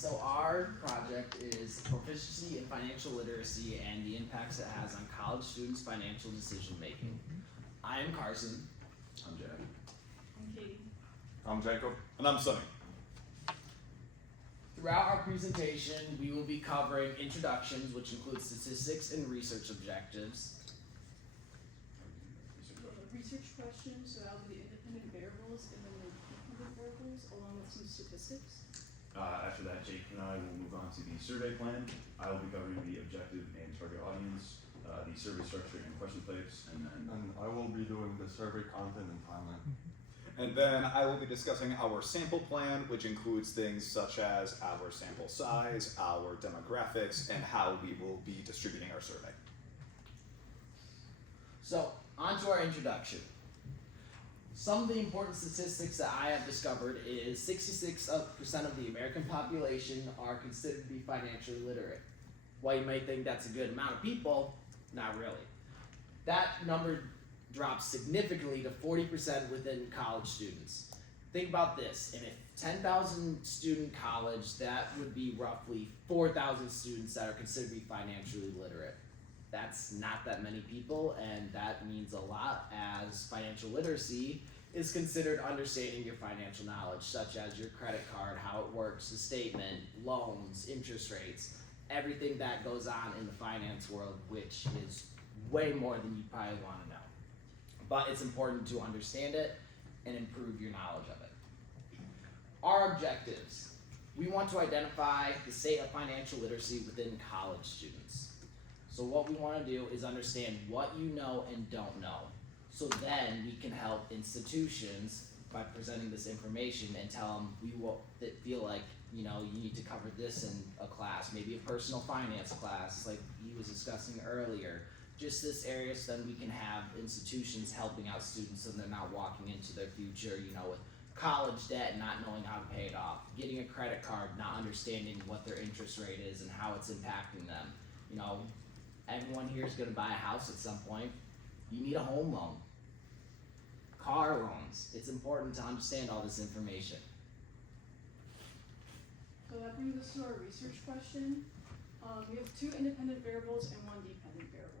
So our project is proficiency in financial literacy and the impacts it has on college students' financial decision making. I am Carson. I'm Jack. I'm Katie. I'm Jacob. And I'm Sunny. Throughout our presentation, we will be covering introductions, which include statistics and research objectives. Research questions, so that'll be the independent variables and then the dependent variables along with some statistics. After that, Jake and I will move on to the survey plan. I will be covering the objective and target audience, the survey structure and question types, and then And I will be doing the survey content and timeline. And then I will be discussing our sample plan, which includes things such as our sample size, our demographics, and how we will be distributing our survey. So, on to our introduction. Some of the important statistics that I have discovered is 66% of the American population are considered to be financially literate. While you may think that's a good amount of people, not really. That number drops significantly to 40% within college students. Think about this, in a 10,000 student college, that would be roughly 4,000 students that are considered to be financially literate. That's not that many people, and that means a lot, as financial literacy is considered understanding your financial knowledge, such as your credit card, how it works, the statement, loans, interest rates, everything that goes on in the finance world, which is way more than you probably want to know. But it's important to understand it and improve your knowledge of it. Our objectives. We want to identify the state of financial literacy within college students. So what we want to do is understand what you know and don't know. So then we can help institutions by presenting this information and tell them we will feel like, you know, you need to cover this in a class, maybe a personal finance class like he was discussing earlier. Just this area, so then we can have institutions helping out students so they're not walking into their future, you know, with college debt and not knowing how to pay it off, getting a credit card, not understanding what their interest rate is and how it's impacting them. You know, everyone here is going to buy a house at some point. You need a home loan, car loans. It's important to understand all this information. So that brings us to our research question. We have two independent variables and one dependent variable.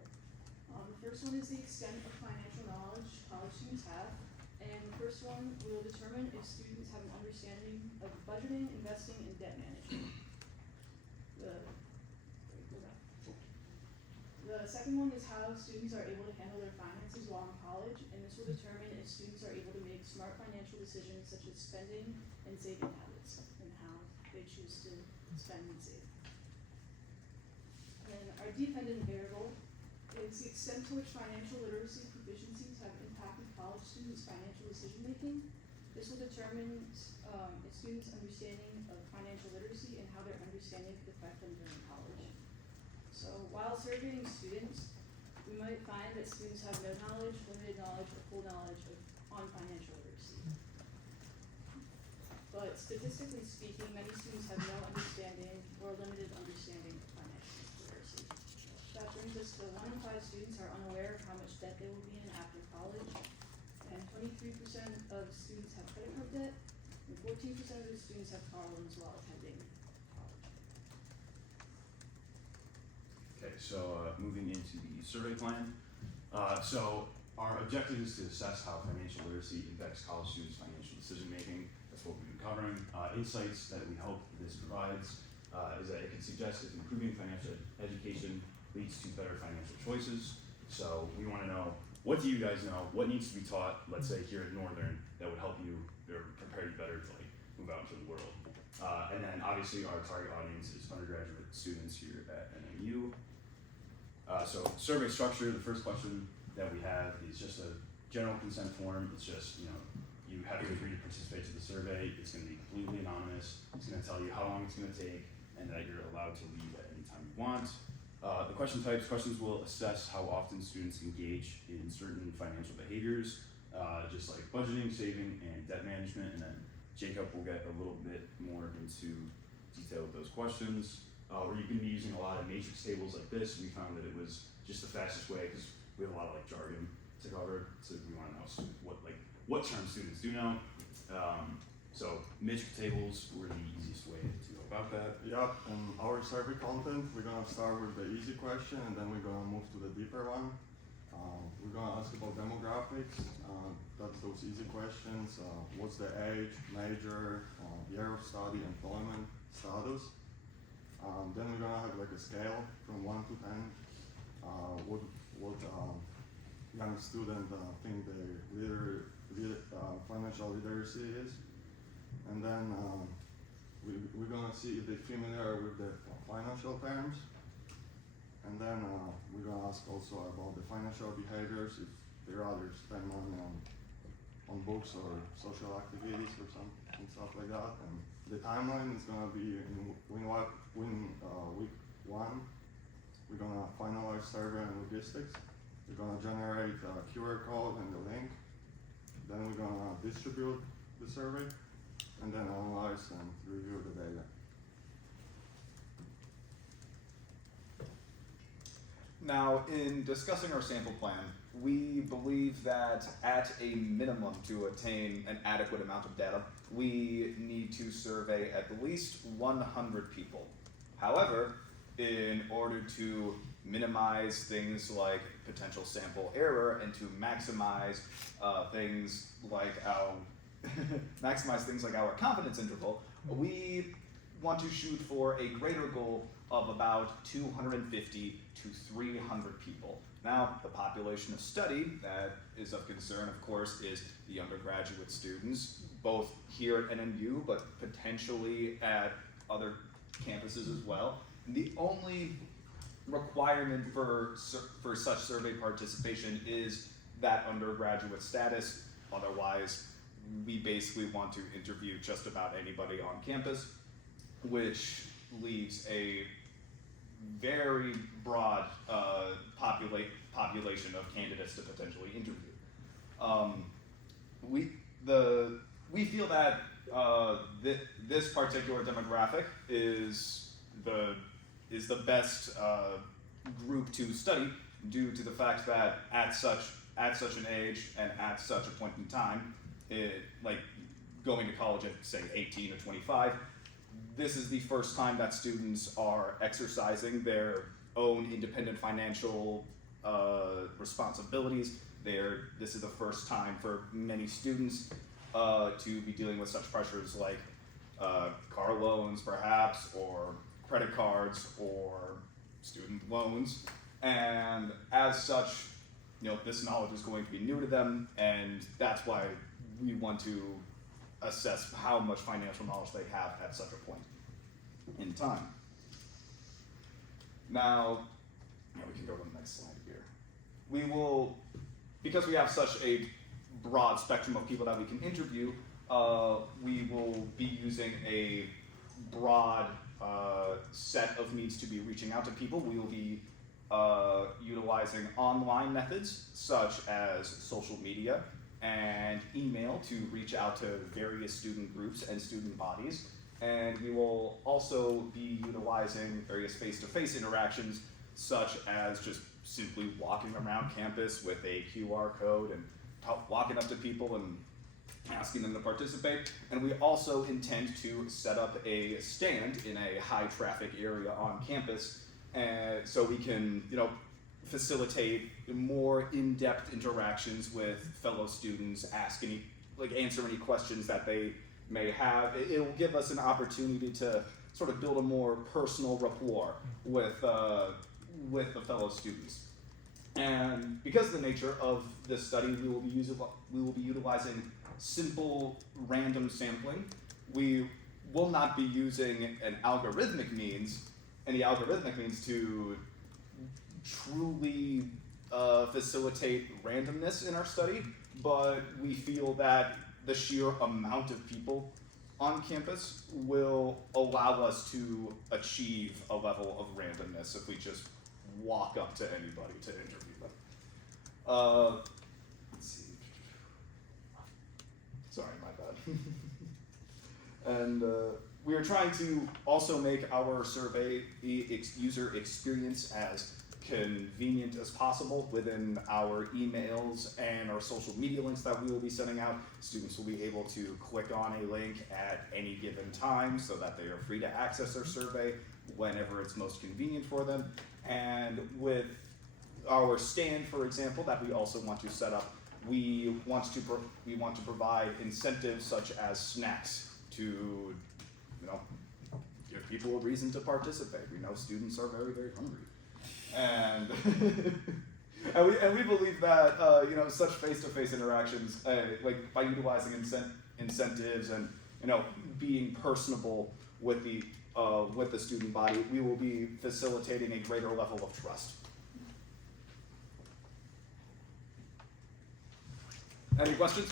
The first one is the extent of financial knowledge college students have. And the first one, we will determine if students have an understanding of budgeting, investing, and debt management. The second one is how students are able to handle their finances while in college, and this will determine if students are able to make smart financial decisions such as spending and saving habits, and how they choose to spend and save. And our dependent variable is the extent to which financial literacy proficiencies have impacted college students' financial decision making. This will determine if students' understanding of financial literacy and how their understanding could affect them during college. So while surveying students, we might find that students have no knowledge, limited knowledge, or full knowledge on financial literacy. But statistically speaking, many students have no understanding or limited understanding of financial literacy. That brings us to 1 in 5 students are unaware of how much debt they will be in after college, and 23% of students have credit card debt, and 14% of the students have car loans while attending college. okay. So moving into the survey plan. So our objective is to assess how financial literacy impacts college students' financial decision making. That's what we've been covering. Insights that we hope this provides is that it can suggest if improving financial education leads to better financial choices. So we want to know, what do you guys know? What needs to be taught, let's say here at Northern, that would help you or prepare you better to like move out into the world? And then obviously our target audience is undergraduate students here at NMU. So survey structure, the first question that we have is just a general consent form. It's just, you know, you have to agree to participate to the survey. It's going to be completely anonymous. It's going to tell you how long it's going to take and that you're allowed to leave at any time you want. The question types, questions will assess how often students engage in certain financial behaviors, just like budgeting, saving, and debt management. And then Jacob will get a little bit more into detail with those questions. Where you can be using a lot of matrix tables like this. We found that it was just the fastest way because we have a lot of like jargon to cover. So we want to know what terms students do know. So matrix tables were the easiest way to go about that. Yep, and our survey content, we're gonna start with the easy question and then we're gonna move to the deeper one. We're gonna ask about demographics, that's those easy questions. What's the age, major, year of study, employment status. Then we're gonna have like a scale from 1 to 10. What young student think their financial literacy is. And then we're gonna see if they're familiar with the financial terms. And then we're gonna ask also about the financial behaviors, if they rather spend money on books or social activities or some and stuff like that. And the timeline is gonna be in week 1. We're gonna finalize survey and logistics. We're gonna generate a QR code and the link. Then we're gonna distribute the survey and then analyze and review the data. Now, in discussing our sample plan, we believe that at a minimum to attain an adequate amount of data, we need to survey at least 100 people. However, in order to minimize things like potential sample error and to maximize things like our confidence interval, we want to shoot for a greater goal of about 250 to 300 people. Now, the population of study that is of concern, of course, is the undergraduate students, both here at NMU, but potentially at other campuses as well. And the only requirement for such survey participation is that undergraduate status. Otherwise, we basically want to interview just about anybody on campus, which leaves a very broad population of candidates to potentially interview. We feel that this particular demographic is the best group to study due to the fact that at such an age and at such a point in time, like going to college at say 18 or 25, this is the first time that students are exercising their own independent financial responsibilities. This is the first time for many students to be dealing with such pressures like car loans perhaps, or credit cards, or student loans. And as such, this knowledge is going to be new to them, and that's why we want to assess how much financial knowledge they have at such a point in time. Now, we can go to the next slide here. We will, because we have such a broad spectrum of people that we can interview, we will be using a broad set of means to be reaching out to people. We will be utilizing online methods such as social media and email to reach out to various student groups and student bodies. And we will also be utilizing various face-to-face interactions, such as just simply walking around campus with a QR code and walking up to people and asking them to participate. And we also intend to set up a stand in a high-traffic area on campus, so we can, facilitate more in-depth interactions with fellow students, answer any questions that they may have. It will give us an opportunity to sort of build a more personal rapport with the fellow students. And because of the nature of this study, we will be utilizing simple random sampling. We will not be using any algorithmic means to truly facilitate randomness in our study, but we feel that the sheer amount of people on campus will allow us to achieve a level of randomness if we just walk up to anybody to interview them. Let's see. Sorry, my bad. And we are trying to also make our survey user experience as convenient as possible within our emails and our social media links that we will be sending out. Students will be able to click on a link at any given time so that they are free to access their survey whenever it's most convenient for them. And with our stand, for example, that we also want to set up, we want to provide incentives such as snacks to, give people a reason to participate. We know students are very, very hungry, and and we believe that such face-to-face interactions, like by utilizing incentives and being personable with the student body, we will be facilitating a greater level of trust. Any questions?